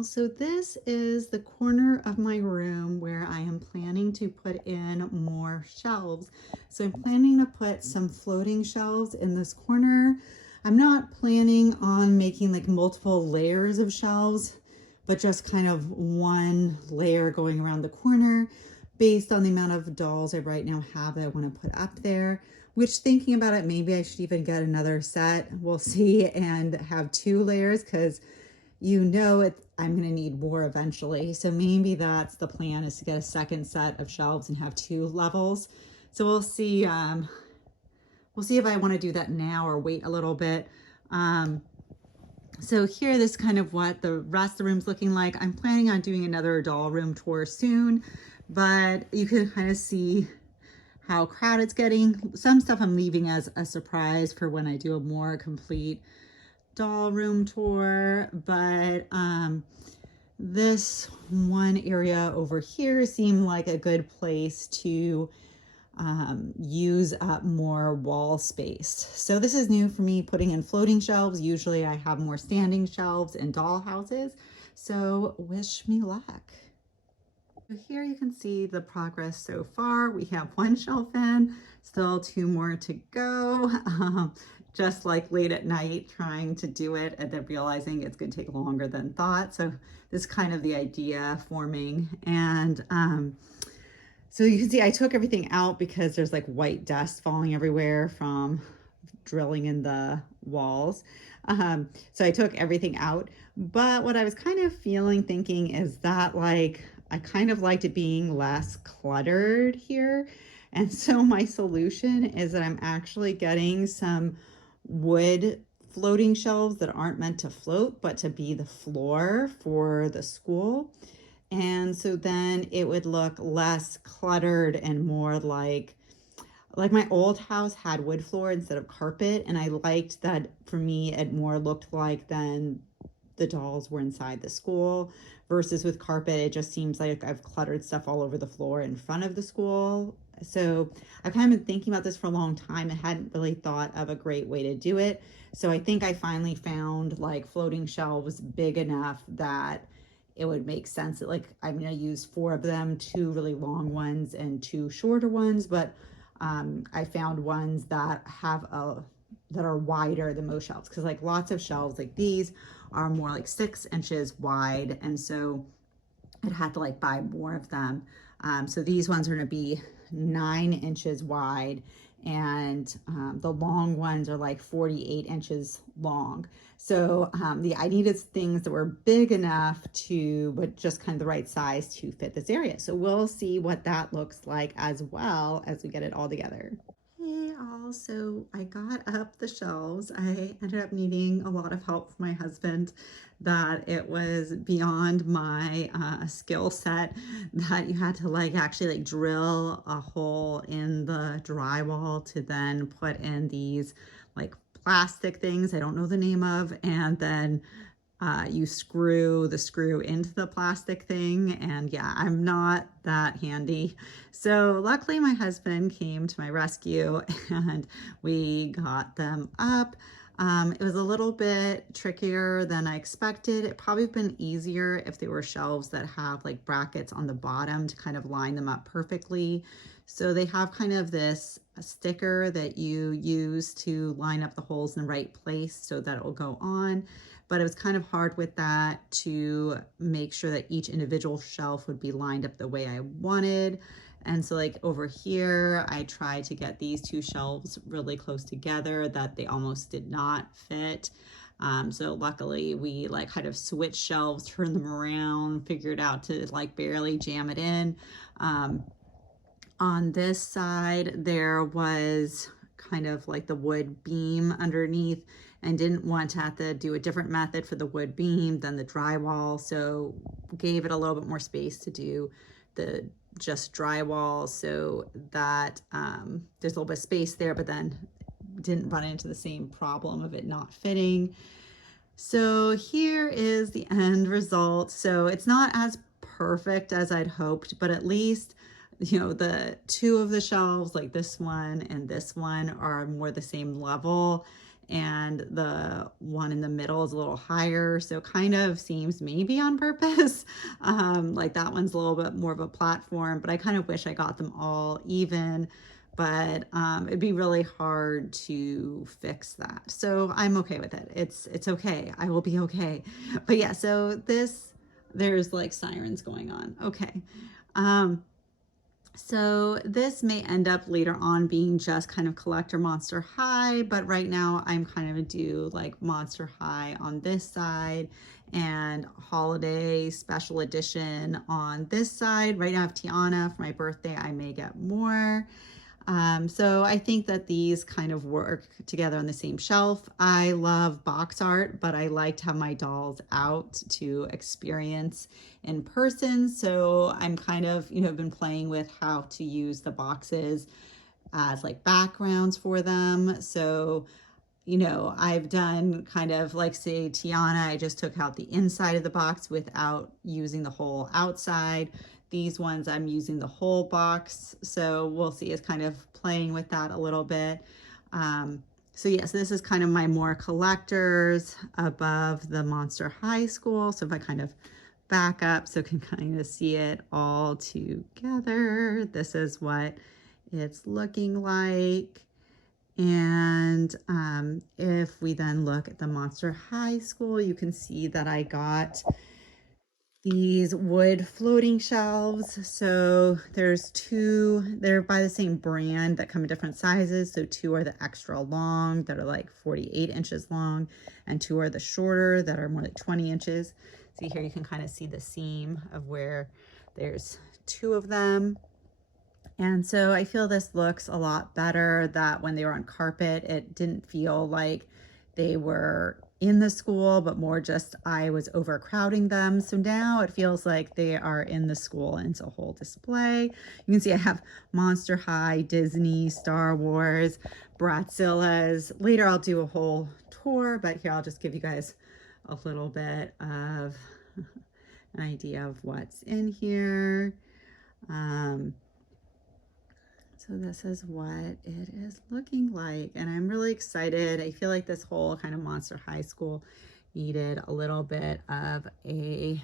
y'all. So this is the corner of my room where I am planning to put in more shelves. So I'm planning to put some floating shelves in this corner. I'm not planning on making like multiple layers of shelves, but just kind of one layer going around the corner based on the amount of dolls I right now have that I want to put up there. Which, thinking about it, maybe I should even get another set. We'll see, and have two layers, because I'm going to need more eventually. So maybe that's the plan, is to get a second set of shelves and have two levels. So we'll see. We'll see if I want to do that now or wait a little bit. So here, this is kind of what the rest of the room's looking like. I'm planning on doing another doll room tour soon, but you can kind of see how crowded it's getting. Some stuff I'm leaving as a surprise for when I do a more complete doll room tour, but this one area over here seemed like a good place to use up more wall space. So this is new for me, putting in floating shelves. Usually I have more standing shelves in doll houses, so wish me luck. So here you can see the progress so far. We have one shelf in, still two more to go. Just like late at night trying to do it and then realizing it's going to take longer than thought. So this is kind of the idea forming. And so you can see I took everything out because there's like white dust falling everywhere from drilling in the walls. So I took everything out. But what I was kind of thinking is that like I kind of liked it being less cluttered here. And so my solution is that I'm actually getting some wood floating shelves that aren't meant to float, but to be the floor for the school. And so then it would look less cluttered and more like my old house had wood floor instead of carpet. And I liked that. For me, it more looked like then the dolls were inside the school, versus with carpet, it just seems like I've cluttered stuff all over the floor in front of the school. So I've kind of been thinking about this for a long time. I hadn't really thought of a great way to do it. So I think I finally found like floating shelves big enough that it would make sense that like I'm going to use 4 of them, 2 really long ones and 2 shorter ones. But I found ones that have that are wider than most shelves, because like lots of shelves like these are more like 6 inches wide, and so I'd have to like buy more of them. So these ones are going to be 9 inches wide, and the long ones are like 48 inches long. So I needed things that were big enough but just kind of the right size to fit this area. So we'll see what that looks like as well as we get it all together. Hey all, so I got up the shelves. I ended up needing a lot of help from my husband, that it was beyond my skill set, that you had to like actually like drill a hole in the drywall to then put in these like plastic things I don't know the name of, and then you screw the screw into the plastic thing. And yeah, I'm not that handy. So luckily my husband came to my rescue and we got them up. It was a little bit trickier than I expected. It probably would have been easier if they were shelves that have like brackets on the bottom to kind of line them up perfectly. So they have kind of this sticker that you use to line up the holes in the right place so that it will go on. But it was kind of hard with that to make sure that each individual shelf would be lined up the way I wanted. And so like over here, I tried to get these 2 shelves really close together that they almost did not fit. So luckily we like kind of switched shelves, turned them around, figured out to like barely jam it in. On this side, there was kind of like the wood beam underneath, and didn't want to have to do a different method for the wood beam than the drywall. So gave it a little bit more space to do the just drywall, so that there's a little bit of space there, but then didn't run into the same problem of it not fitting. So here is the end result. So it's not as perfect as I'd hoped, but at least, you know, the 2 of the shelves, like this one and this one, are more the same level. and the one in the middle is a little higher. So it kind of seems maybe on purpose. Like that one's a little bit more of a platform, but I kind of wish I got them all even. But it'd be really hard to fix that. So I'm okay with it. It's okay. I will be okay. But yeah, so there's like sirens going on. Okay. So this may end up later on being just kind of collector Monster High, but right now I'm kind of do like Monster High on this side and holiday special edition on this side. Right now I have Tiana for my birthday. I may get more. So I think that these kind of work together on the same shelf. I love box art, but I like to have my dolls out to experience in person. So I'm kind of, been playing with how to use the boxes as like backgrounds for them. So, I've done kind of like, say, Tiana, I just took out the inside of the box without using the whole outside. These ones I'm using the whole box, so we'll see. It's kind of playing with that a little bit. So yes, this is kind of my more collectors above the Monster High School. So if I kind of back up so you can kind of see it all together, this is what it's looking like. And if we then look at the Monster High School, you can see that I got these wood floating shelves. So there's two, they're by the same brand that come in different sizes. So two are the extra long that are like 48 inches long, and two are the shorter that are more like 20 inches. See here, you can kind of see the seam of where there's two of them. And so I feel this looks a lot better, that when they were on carpet, it didn't feel like they were in the school, but more just I was overcrowding them. So now it feels like they are in the school, and it's a whole display. You can see I have Monster High, Disney, Star Wars, Bratzillaz. Later I'll do a whole tour, but here I'll just give you guys a little bit of an idea of what's in here. So this is what it is looking like, and I'm really excited. I feel like this whole kind of Monster High School needed a little bit of a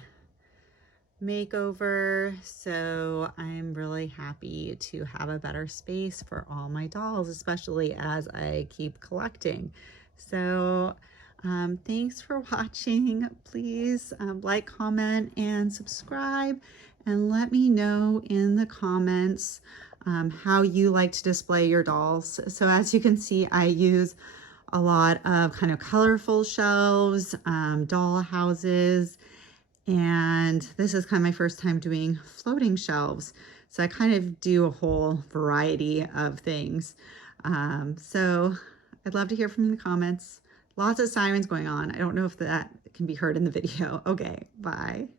makeover, so I'm really happy to have a better space for all my dolls, especially as I keep collecting. So thanks for watching. Please like, comment, and subscribe, and let me know in the comments how you like to display your dolls. So as you can see, I use a lot of kind of colorful shelves, doll houses, and this is kind of my first time doing floating shelves. So I kind of do a whole variety of things. So I'd love to hear from you in the comments. Lots of sirens going on. I don't know if that can be heard in the video. Okay, bye.